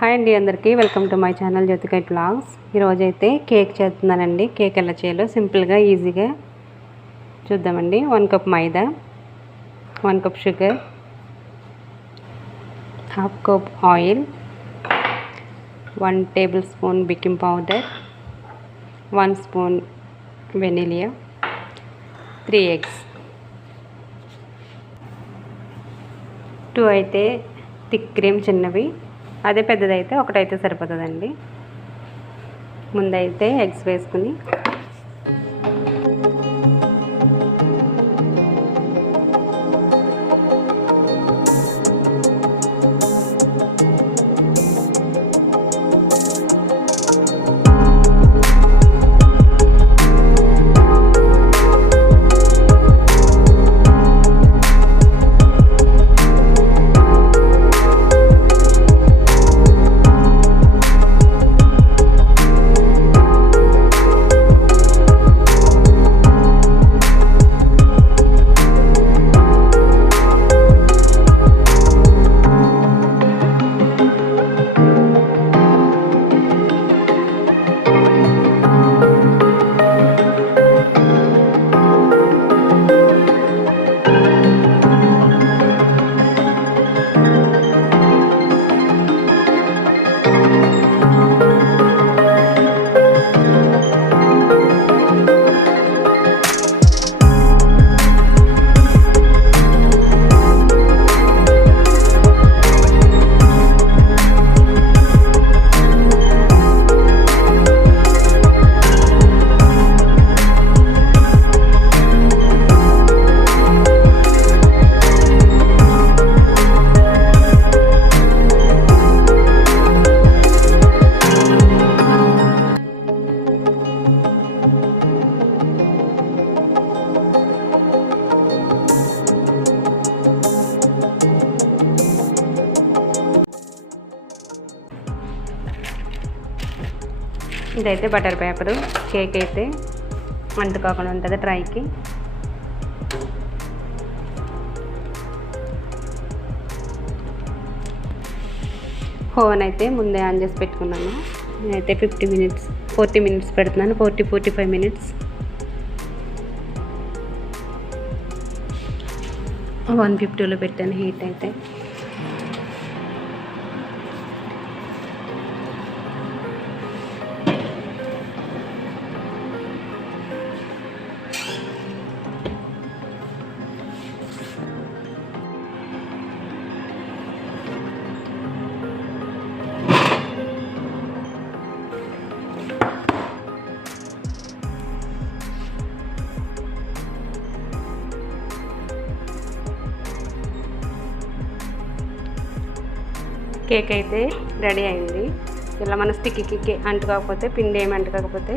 హాయ్ అండి, అందరికీ welcome to my channel జ్యోతికైట్ వ్లాగ్స్. ఈరోజు అయితే కేక్ చేస్తున్నానండి. కేక్ ఎలా చేయాలో సింపుల్గా ఈజీగా చూద్దామండి. 1 cup maida, 1 cup sugar, 1/2 cup oil, 1 tablespoon baking powder, 1 spoon vanilla, 3 eggs, 2 అయితే థిక్ క్రీమ్ చిన్నవి, అదే పెద్దదైతే ఒకటైతే సరిపోతుందండి. ముందైతే ఎగ్స్ వేసుకుని ఇదైతే బటర్ పేపరు. కేక్ అయితే అంటుకోకుండా ఉంటుంది ట్రైకి. ఓవెన్ అయితే ముందే ఆన్ చేసి పెట్టుకున్నాను. నేనైతే 40 మినిట్స్ పెడుతున్నాను. 45 మినిట్స్. 150లో పెట్టాను హీట్ అయితే. కేక్ అయితే రెడీ అయింది. ఇలా మన స్టిక్కి అంటుకోకపోతే, పిండి ఏమి అంటుకోకపోతే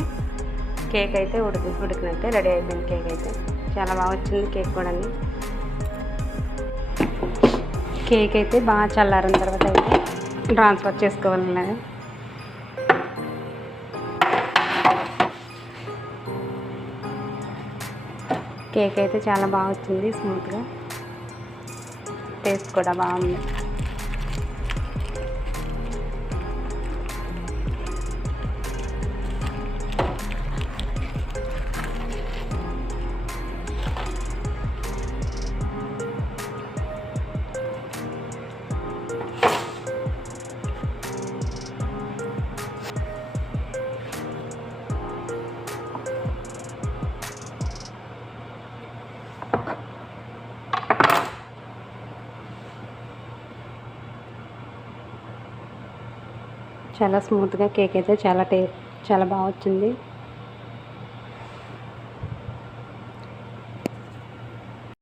కేక్ అయితే ఉడికినట్టే రెడీ అయిపోయింది. కేక్ అయితే చాలా బాగా వచ్చింది. కేక్ కూడా కేక్ అయితే బాగా చల్లారిన తర్వాత అయితే ట్రాన్స్ఫర్ చేసుకోవాలి. కేక్ అయితే చాలా బాగా వచ్చింది, స్మూత్గా. టేస్ట్ కూడా బాగుంది. చాలా స్మూత్గా కేక్ అయితే చాలా బాగా వచ్చింది.